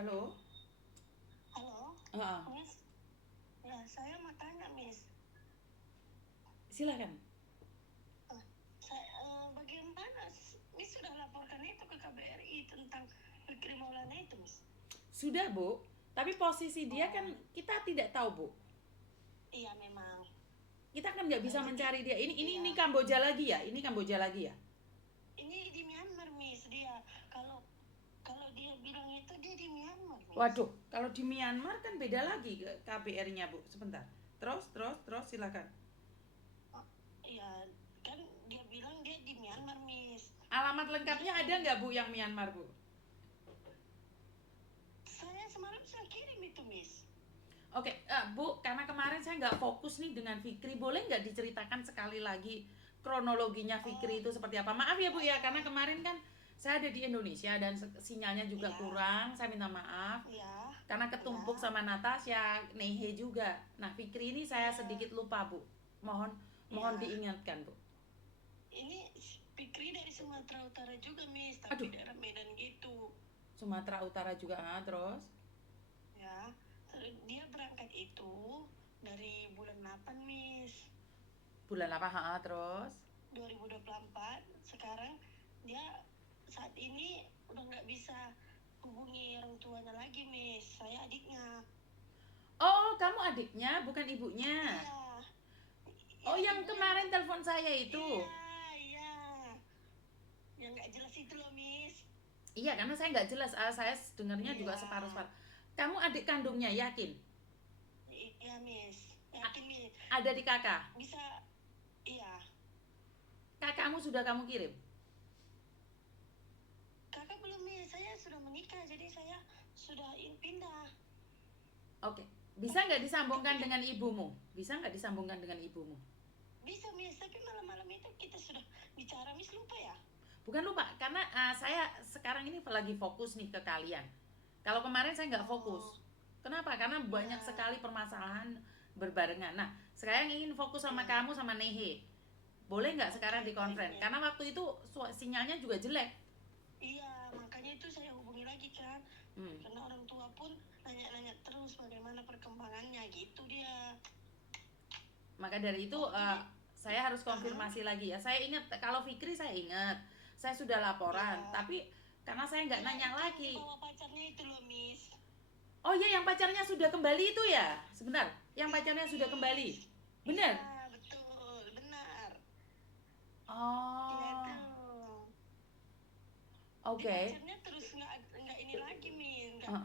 Halo? Halo, Heeh, Miss. Ya, saya mau tanya, Miss. silakan. Eh, bagaimana Miss sudah laporkan itu ke KBRI tentang Fikri Maulana itu, Miss? Sudah, Bu. Tapi posisi dia kan Oh, kita tidak tahu, Bu. iya memang. Kita kan nggak bisa Jadi, mencari dia. Ini iya. Kamboja lagi ya? Ini Kamboja lagi ya? Ini di Myanmar, Miss. Dia kalau kalau dia bilang itu dia di Myanmar, Miss. Waduh, kalau di Myanmar kan beda lagi ke KBR-nya, Bu. Sebentar. Terus silakan. Oh, iya, kan dia bilang dia di Myanmar, Miss. Alamat Dia lengkapnya ada hubung nggak, Bu, yang Myanmar, Bu? saya semalam saya kirim itu, Miss. Oke, Bu, karena kemarin saya nggak fokus nih dengan Fikri, boleh nggak diceritakan sekali lagi kronologinya Fikri Oh, itu seperti apa? Maaf ya, Bu ya, karena oh, kemarin kan saya ada di Indonesia dan sinyalnya juga iya, kurang. Saya minta maaf iya, karena ketumpuk iya, sama Natasha, Nehe juga. Nah, Fikri ini saya iya, sedikit lupa, Bu. Mohon mohon iya. diingatkan, Bu. Ini Fikri dari Sumatera Utara juga, Miss, tapi Aduh, daerah Medan gitu. Sumatera Utara juga, terus Ya, dia berangkat itu dari bulan 8, Miss. bulan apa, terus 2024. Sekarang dia saat ini udah nggak bisa hubungi orang tuanya lagi, Miss. Saya adiknya. oh, kamu adiknya, bukan ibunya. Iya, Oh, ya yang ibunya. kemarin telepon saya itu. Iya, iya. Yang nggak jelas itu loh, Miss. Iya, karena saya nggak jelas. Saya dengarnya juga Iya, separuh-separuh. Kamu adik kandungnya, yakin? iya, Miss. A- Yakin, Miss. ada di kakak. Bisa, iya. Kakakmu sudah kamu kirim. Kakak belum, Miss. Saya sudah menikah, jadi saya sudah pindah. Oke. Bisa Tapi nggak disambungkan tapi dengan ibumu? Bisa nggak disambungkan dengan ibumu? bisa, Miss. Tapi malam-malam itu kita sudah bicara, Miss, lupa ya? Bukan lupa, karena saya sekarang ini lagi fokus nih ke kalian. Kalau kemarin saya nggak fokus. Oh, Kenapa? Karena banyak ya, sekali permasalahan berbarengan. Nah, sekarang ingin fokus sama ya. kamu sama Nehe. Boleh nggak sekarang di Oke, baik, konferen? Miss. Karena waktu itu sinyalnya juga jelek. Iya, makanya itu saya hubungi lagi kan. Hmm. Karena orang tua pun nanya-nanya terus bagaimana perkembangannya gitu dia. Maka dari itu Oh, jadi, saya harus aha, konfirmasi lagi ya. Saya ingat kalau Fikri saya ingat, saya sudah laporan. ya. Tapi karena saya nggak Iya, nanya itu yang lagi. dibawa pacarnya itu loh, Miss. Oh iya, yang pacarnya sudah kembali itu ya? Sebentar, yang Iya, pacarnya sudah Miss. kembali. Iya, Benar? betul, benar. Iya Oh, tuh. Di oke. pacarnya terus nggak ini lagi, Min, Eh,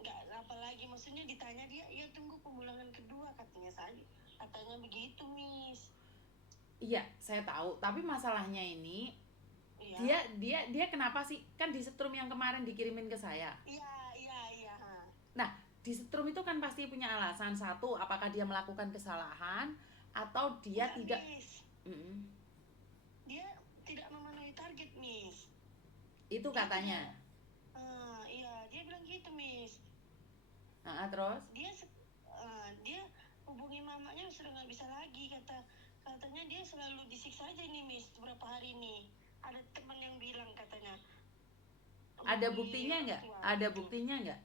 nggak apa lagi, maksudnya ditanya dia, iya tunggu pemulangan kedua katanya, saya katanya begitu, Miss. iya, saya tahu. Tapi masalahnya ini Iya, dia kenapa sih? Kan di setrum yang kemarin dikirimin ke saya. iya, iya, iya, ha. Nah, di setrum itu kan pasti punya alasan. Satu, apakah dia melakukan kesalahan atau dia Enggak, tidak. Miss, Mm, dia tidak memenuhi target, Miss. itu Dia katanya. tidak, iya, dia bilang gitu, Miss. Terus Dia hubungi mamanya sudah nggak bisa lagi, katanya dia selalu disiksa aja nih, Miss, beberapa hari ini. Ada teman yang bilang katanya ada hubungi buktinya orang nggak? tua Ada gitu. buktinya nggak?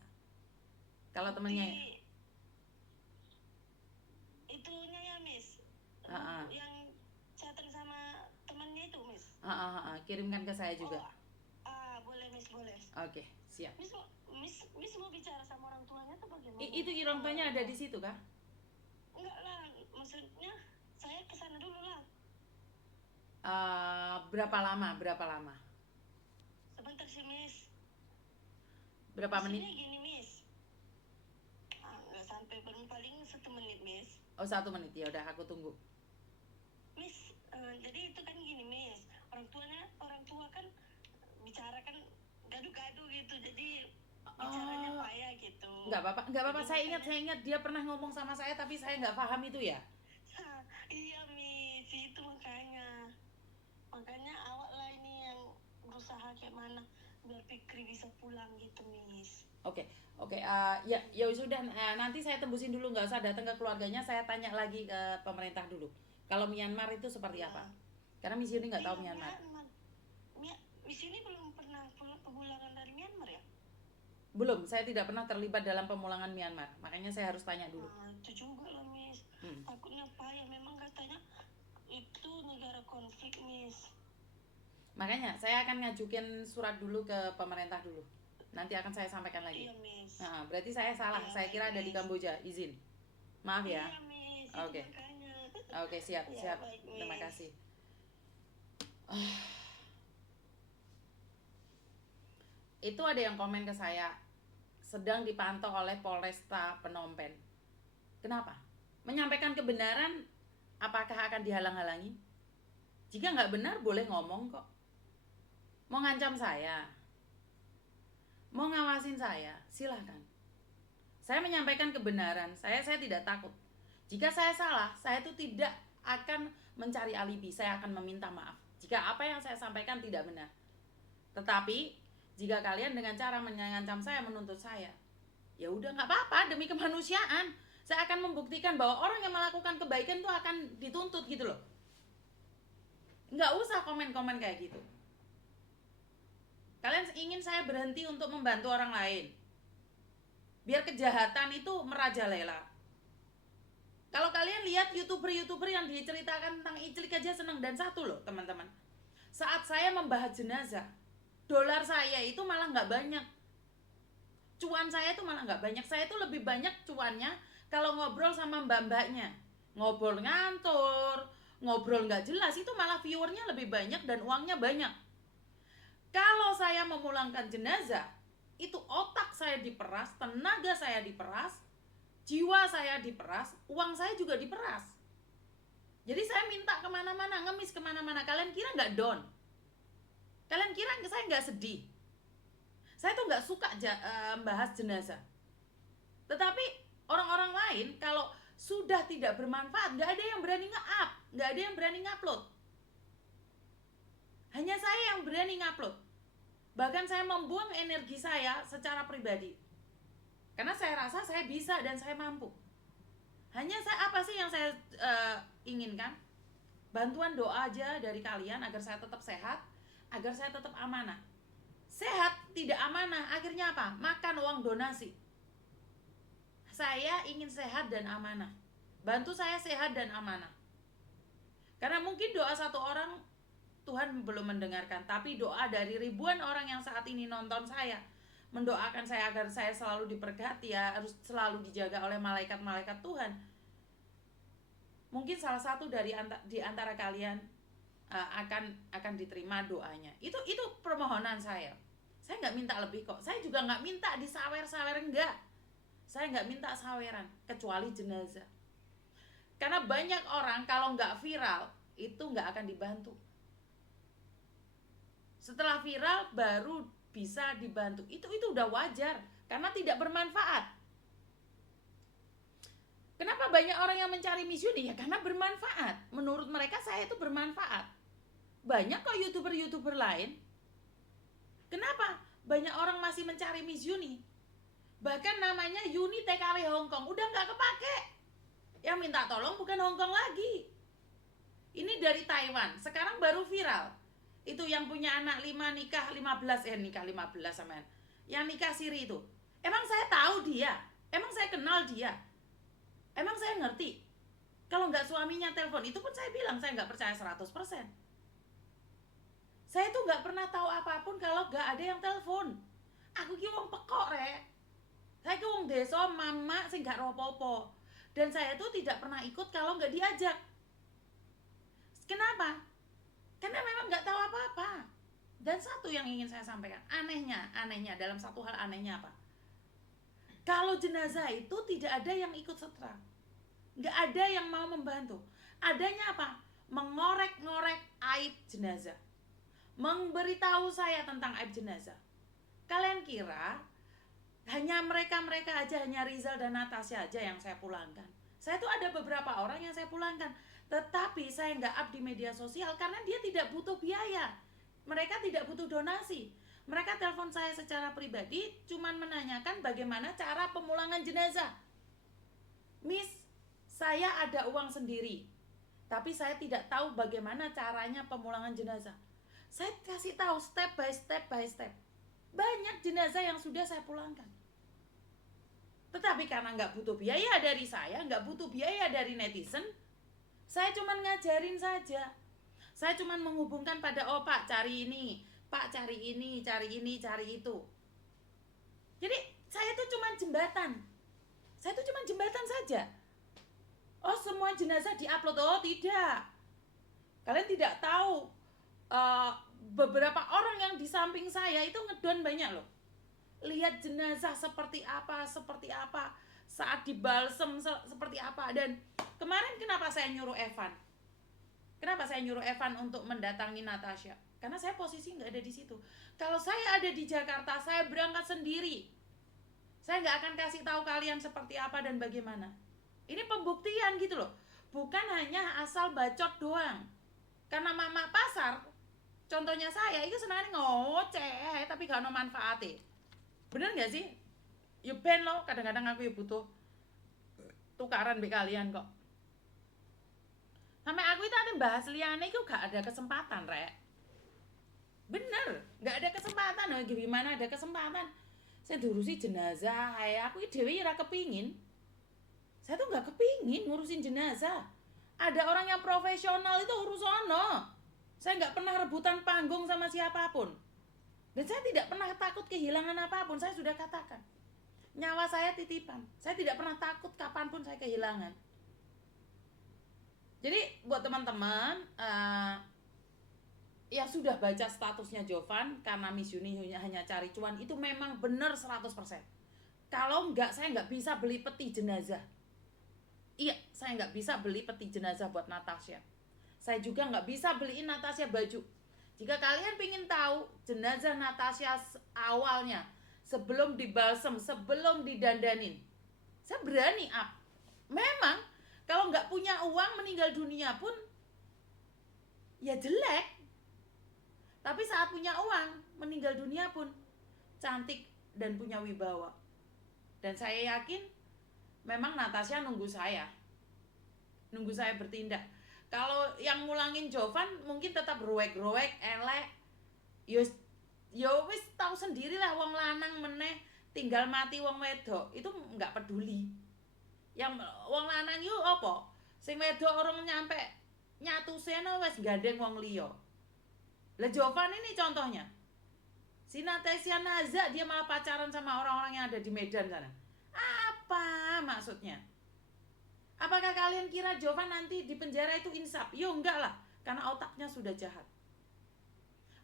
Kalau Bukti temennya ya? itunya ya, Miss. Ah, ah. Yang chatting sama temannya itu, Miss. Kirimkan ke saya Oh, juga. boleh, Miss, boleh. Oke, siap. Miss mau bicara sama orang tuanya atau bagaimana? Itu orang tuanya ada di situ kah? Enggak lah, maksudnya saya kesana dulu lah. Berapa lama? Berapa lama? Sebentar sih, Miss. Berapa menit? Maksudnya gini, Miss. Nggak sampai paling 1 menit, Miss. Oh, 1 menit ya. Udah, aku tunggu. Miss, jadi itu kan gini, Miss. Orang tua kan bicara kan gaduh-gaduh gitu. Jadi bicaranya Oh, payah gitu. nggak apa-apa, nggak Jadi apa-apa. makanya, Saya ingat dia pernah ngomong sama saya, tapi saya nggak paham itu ya. iya, Miss, itu makanya. Makanya awak lah ini yang berusaha kayak mana biar Fikri bisa pulang gitu, Miss. Oke, oke. Ya, ya sudah. Nanti saya tembusin dulu, nggak usah datang ke keluarganya. Saya tanya lagi ke pemerintah dulu. Kalau Myanmar itu seperti apa? Ya, Karena misi ini nggak tahu iya, Myanmar. Myanmar. Di sini belum pernah pemulangan dari Myanmar ya? Belum, saya tidak pernah terlibat dalam pemulangan Myanmar. Makanya saya harus tanya dulu. Nah, itu juga lah, Miss. Hmm. Takutnya payah, memang katanya itu negara konflik, Miss. Makanya saya akan ngajukin surat dulu ke pemerintah dulu. Nanti akan saya sampaikan lagi. Iya, Miss. Nah, berarti saya salah. Iya, Saya kira baik, ada di Miss. Kamboja. Izin. Maaf ya. Iya, Miss. Itu Oke. makanya. Oke, siap, Iya, siap. baik, Terima Miss. kasih. Itu ada yang komen ke saya, sedang dipantau oleh Polresta Phnom Penh. Kenapa? Menyampaikan kebenaran apakah akan dihalang-halangi? Jika nggak benar boleh ngomong kok. Mau ngancam saya, mau ngawasin saya, silahkan. Saya menyampaikan kebenaran, saya tidak takut. Jika saya salah, saya itu tidak akan mencari alibi, saya akan meminta maaf jika apa yang saya sampaikan tidak benar. Tetapi jika kalian dengan cara mengancam saya, menuntut saya, ya udah nggak apa-apa, demi kemanusiaan. Saya akan membuktikan bahwa orang yang melakukan kebaikan itu akan dituntut gitu loh. Nggak usah komen-komen kayak gitu. Kalian ingin saya berhenti untuk membantu orang lain, biar kejahatan itu merajalela. Kalau kalian lihat youtuber yang diceritakan tentang Iclik aja seneng. Dan satu loh teman-teman, saat saya membahas jenazah, dolar saya itu malah nggak banyak, cuan saya itu malah nggak banyak. Saya itu lebih banyak cuannya kalau ngobrol sama mbak-mbaknya, ngobrol ngantor, ngobrol nggak jelas, itu malah viewernya lebih banyak dan uangnya banyak. Kalau saya memulangkan jenazah, itu otak saya diperas, tenaga saya diperas, jiwa saya diperas, uang saya juga diperas. Jadi saya minta kemana-mana, ngemis kemana-mana. Kalian kira nggak down? Kalian kira saya nggak sedih? Saya tuh nggak suka bahas jenazah. Tetapi orang-orang lain kalau sudah tidak bermanfaat, nggak ada yang berani nge-up, nggak ada yang berani ngupload. Hanya saya yang berani ngupload. Bahkan saya membuang energi saya secara pribadi, karena saya rasa saya bisa dan saya mampu. Hanya apa sih yang saya inginkan? Bantuan doa aja dari kalian agar saya tetap sehat, agar saya tetap amanah. Sehat tidak amanah, akhirnya apa? Makan uang donasi. Saya ingin sehat dan amanah. Bantu saya sehat dan amanah. Karena mungkin doa satu orang Tuhan belum mendengarkan, tapi doa dari ribuan orang yang saat ini nonton saya, mendoakan saya agar saya selalu diberkati, ya, harus selalu dijaga oleh malaikat-malaikat Tuhan. Mungkin salah satu di antara kalian akan diterima doanya. Itu permohonan saya. Saya nggak minta lebih kok. Saya juga nggak minta disawer-sawer, enggak. Saya nggak minta saweran, kecuali jenazah. Karena banyak orang kalau nggak viral itu nggak akan dibantu. Setelah viral baru bisa dibantu. Itu udah wajar, karena tidak bermanfaat. Kenapa banyak orang yang mencari misyuni? Ya karena bermanfaat. Menurut mereka saya itu bermanfaat. Banyak kok youtuber lain. Kenapa banyak orang masih mencari misyuni? Bahkan namanya Yuni TKW Hongkong udah nggak kepake. Yang minta tolong bukan Hongkong lagi. Ini dari Taiwan. Sekarang baru viral. Itu yang punya anak 5 nikah 15 nikah 15 sama yang nikah siri itu. Emang saya tahu dia? Emang saya kenal dia? Emang saya ngerti? Kalau nggak suaminya telepon, itu pun saya bilang saya nggak percaya 100%. Saya tuh nggak pernah tahu apapun kalau nggak ada yang telepon. Aku ki wong pekok rek. Saya ki wong desa mama sing gak ropo-opo. Dan saya tuh tidak pernah ikut kalau nggak diajak. Kenapa? Karena memang nggak tahu apa-apa. Dan satu yang ingin saya sampaikan, anehnya dalam satu hal anehnya apa? Kalau jenazah itu tidak ada yang ikut setra, nggak ada yang mau membantu. Adanya apa? Mengorek-ngorek aib jenazah, memberitahu saya tentang aib jenazah. Kalian kira hanya mereka aja, hanya Rizal dan Natasha aja yang saya pulangkan? Saya tuh ada beberapa orang yang saya pulangkan, tetapi saya nggak up di media sosial karena dia tidak butuh biaya. Mereka tidak butuh donasi. Mereka telepon saya secara pribadi, cuman menanyakan bagaimana cara pemulangan jenazah. Miss, saya ada uang sendiri, tapi saya tidak tahu bagaimana caranya pemulangan jenazah. Saya kasih tahu step by step. Banyak jenazah yang sudah saya pulangkan. Tetapi karena nggak butuh biaya dari saya, nggak butuh biaya dari netizen, saya cuma ngajarin saja. Saya cuma menghubungkan pada, oh Pak cari ini, Pak cari ini, cari ini, cari itu. Jadi saya tuh cuma jembatan. Saya tuh cuma jembatan saja. Oh semua jenazah diupload? Oh tidak. Kalian tidak tahu, beberapa orang yang di samping saya itu ngedon banyak loh. Lihat jenazah seperti apa saat dibalsem seperti apa. Dan kemarin kenapa saya nyuruh Evan? Kenapa saya nyuruh Evan untuk mendatangi Natasha? Karena saya posisi nggak ada di situ. Kalau saya ada di Jakarta, saya berangkat sendiri. Saya nggak akan kasih tahu kalian seperti apa dan bagaimana. Ini pembuktian gitu loh. Bukan hanya asal bacot doang. Karena mama pasar, contohnya saya, itu senangnya ngoceh, tapi gak ada manfaatnya. Bener gak sih? Ya ben loh, kadang-kadang aku ya butuh tukaran be kalian kok. Sampai aku itu ada bahas liane itu gak ada kesempatan, Rek. Bener, gak ada kesempatan. Nah, gimana ada kesempatan? Saya diurusi jenazah, aku dewe ora kepingin. Saya tuh gak kepingin ngurusin jenazah. Ada orang yang profesional itu urusono. Saya gak pernah rebutan panggung sama siapapun. Dan saya tidak pernah takut kehilangan apapun. Saya sudah katakan, nyawa saya titipan. Saya tidak pernah takut kapanpun saya kehilangan. Jadi buat teman-teman yang sudah baca statusnya Jovan, karena Miss Yuni hanya cari cuan, itu memang benar 100%. Kalau enggak, saya enggak bisa beli peti jenazah. Iya, saya enggak bisa beli peti jenazah buat Natasha. Saya juga enggak bisa beliin Natasha baju. Jika kalian ingin tahu jenazah Natasha awalnya, sebelum dibalsem, sebelum didandanin, saya berani up. Memang kalau nggak punya uang meninggal dunia pun ya jelek. Tapi saat punya uang meninggal dunia pun cantik dan punya wibawa. Dan saya yakin memang Natasha nunggu saya bertindak. Kalau yang ngulangin Jovan mungkin tetap roek-roek, elek. Yo wis tahu sendiri lah, wong lanang meneh tinggal mati wong wedok itu nggak peduli. Yang wong lanang yo apa? Sing wedok orang nyampe nyatusena wis gandeng wong liya. Lah Jovan ini contohnya. Si Natasha Naza dia malah pacaran sama orang-orang yang ada di Medan sana. Apa maksudnya? Apakah kalian kira Jovan nanti di penjara itu insaf? Yo enggak lah, karena otaknya sudah jahat.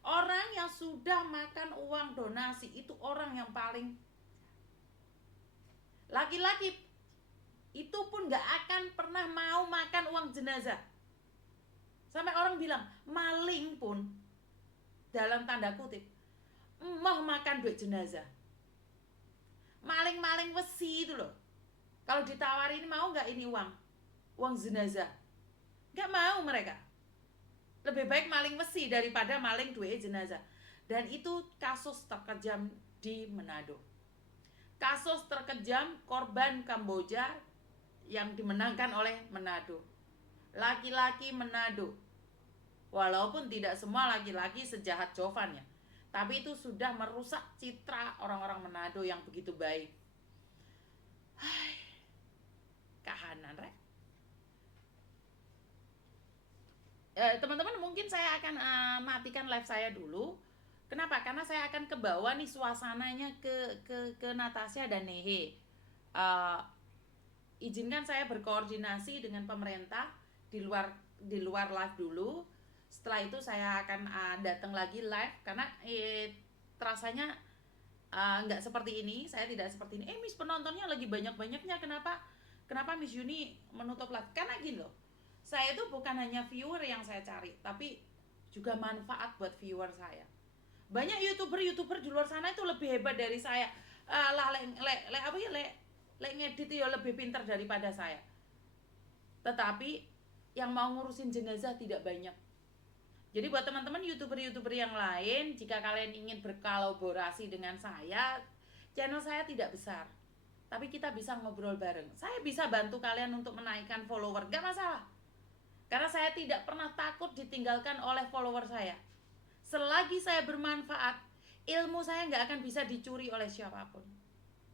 Orang yang sudah makan uang donasi itu orang yang paling, laki-laki itu pun gak akan pernah mau makan uang jenazah. Sampai orang bilang maling pun dalam tanda kutip mau makan duit jenazah. Maling-maling wesi itu loh. Kalau ditawarin mau gak ini uang jenazah, gak mau mereka. Lebih baik maling wesi daripada maling duit jenazah. Dan itu kasus terkejam di Manado. Kasus terkejam korban Kamboja yang dimenangkan oleh Manado. Laki-laki Manado. Walaupun tidak semua laki-laki sejahat Jovan ya, tapi itu sudah merusak citra orang-orang Manado yang begitu baik. Kahanan rek. Teman-teman mungkin saya akan matikan live saya dulu. Kenapa? Karena saya akan ke bawah nih suasananya ke Natasha dan Nehe. Izinkan saya berkoordinasi dengan pemerintah di luar live dulu. Setelah itu saya akan datang lagi live karena terasanya nggak seperti ini. Saya tidak seperti ini. Miss penontonnya lagi banyak-banyaknya. Kenapa Miss Yuni menutup live? Karena gini loh. Saya itu bukan hanya viewer yang saya cari, tapi juga manfaat buat viewer saya. Banyak youtuber di luar sana itu lebih hebat dari saya. Ngedit ya lebih pintar daripada saya. Tetapi yang mau ngurusin jenazah tidak banyak. Jadi buat teman-teman youtuber yang lain, jika kalian ingin berkolaborasi dengan saya, channel saya tidak besar, tapi kita bisa ngobrol bareng. Saya bisa bantu kalian untuk menaikkan follower, gak masalah. Karena saya tidak pernah takut ditinggalkan oleh follower saya. Selagi saya bermanfaat, ilmu saya nggak akan bisa dicuri oleh siapapun.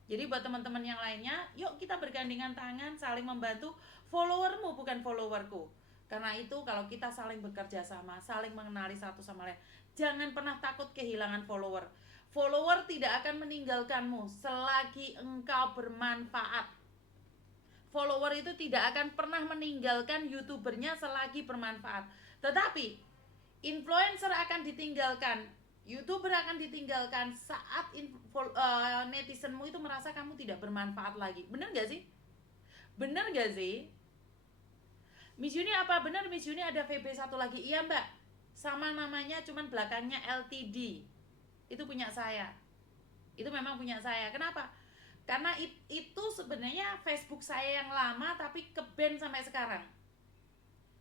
Jadi buat teman-teman yang lainnya, yuk kita bergandengan tangan, saling membantu. Followermu bukan followerku. Karena itu kalau kita saling bekerja sama, saling mengenali satu sama lain, jangan pernah takut kehilangan follower. Follower tidak akan meninggalkanmu selagi engkau bermanfaat. Follower itu tidak akan pernah meninggalkan YouTubernya selagi bermanfaat. Tetapi influencer akan ditinggalkan, YouTuber akan ditinggalkan saat netizenmu itu merasa kamu tidak bermanfaat lagi. Bener gak sih? Bener gak sih? Miss Yuni, apa benar Miss Yuni ada VB satu lagi? Iya mbak, sama namanya cuman belakangnya LTD. Itu punya saya. Itu memang punya saya. Kenapa? Karena itu sebenarnya Facebook saya yang lama tapi ke-ban sampai sekarang.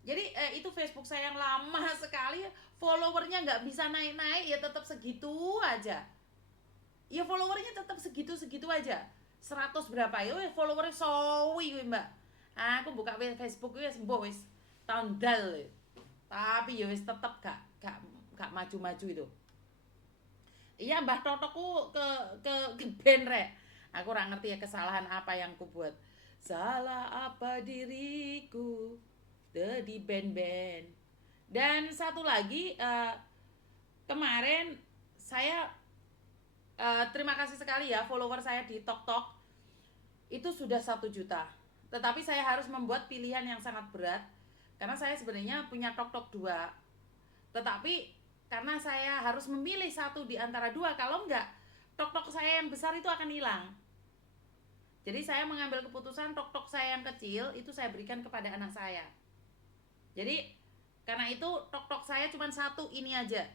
Jadi itu Facebook saya yang lama sekali, followernya nggak bisa naik-naik, ya tetap segitu aja. Ya followernya tetap segitu-segitu aja. 100 berapa ya, followernya sowi mbak. Aku buka Facebook wis sembuh wis tahun dal. Tapi ya wis tetap gak maju-maju itu. Iya Mbah Totokku ke band rek. Aku ora ngerti ya kesalahan apa yang ku buat. Salah apa diriku di band-band. Dan satu lagi kemarin saya terima kasih sekali ya follower saya di TokTok itu sudah 1 juta. Tetapi saya harus membuat pilihan yang sangat berat karena saya sebenarnya punya TokTok 2. Tetapi karena saya harus memilih satu di antara 2, kalau enggak TokTok saya yang besar itu akan hilang. Jadi saya mengambil keputusan TokTok saya yang kecil itu saya berikan kepada anak saya. Jadi karena itu TokTok saya cuma 1 ini aja.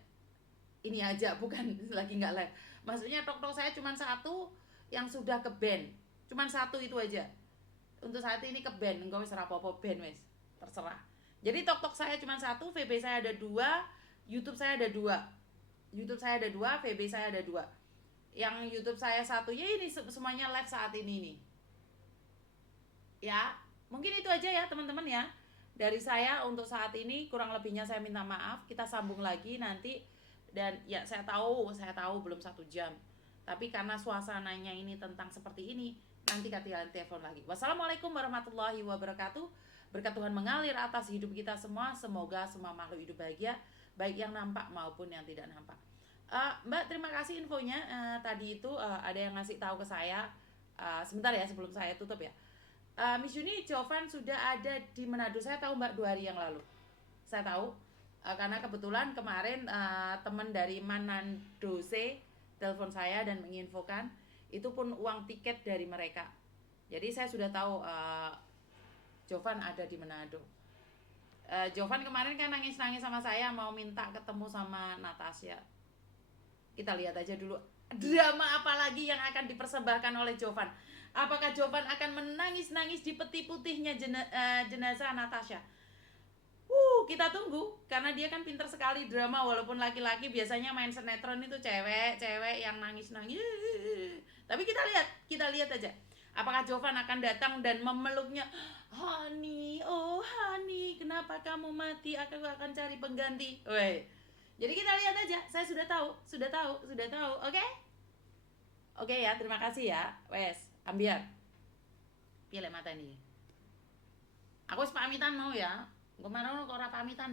Ini aja bukan lagi nggak live. Maksudnya TokTok saya cuma 1 yang sudah ke-ban. Cuma 1 itu aja. Untuk saat ini ke-ban, enggak wis ora apa-apa ban wis. Terserah. Jadi TokTok saya cuma 1, VB saya ada 2, YouTube saya ada 2. YouTube saya ada 2, VB saya ada 2. Yang YouTube saya 1 ya ini semuanya live saat ini nih. Ya, mungkin itu aja ya teman-teman ya. Dari saya untuk saat ini, kurang lebihnya saya minta maaf. Kita sambung lagi nanti. Dan ya saya tahu belum 1 jam. Tapi karena suasananya ini tentang seperti ini, nanti kalian telepon lagi. Wassalamualaikum warahmatullahi wabarakatuh. Berkat Tuhan mengalir atas hidup kita semua. Semoga semua makhluk hidup bahagia, baik yang nampak maupun yang tidak nampak. Mbak, terima kasih infonya. Tadi itu ada yang ngasih tahu ke saya. Sebentar ya sebelum saya tutup ya. Miss Yuni, Jovan sudah ada di Manado. Saya tahu Mbak 2 hari yang lalu. Saya tahu karena kebetulan kemarin teman dari Manado telepon saya dan menginfokan itu pun uang tiket dari mereka. Jadi saya sudah tahu Jovan ada di Manado. Jovan kemarin kan nangis-nangis sama saya mau minta ketemu sama Natasha. Kita lihat aja dulu drama apa lagi yang akan dipersembahkan oleh Jovan. Apakah Jovan akan menangis-nangis di peti putihnya jenazah Natasha? Kita tunggu karena dia kan pinter sekali drama, walaupun laki-laki biasanya main sinetron itu cewek yang nangis-nangis. Tapi kita lihat aja. Apakah Jovan akan datang dan memeluknya, Honey, oh honey, kenapa kamu mati? Aku akan cari pengganti. Woi. Jadi kita lihat aja. Saya sudah tahu. Oke? Oke ya, terima kasih ya. Wes, ambiar. Pilih mata ini. Aku pamitan mau ya. Kemarin kok ora pamitan.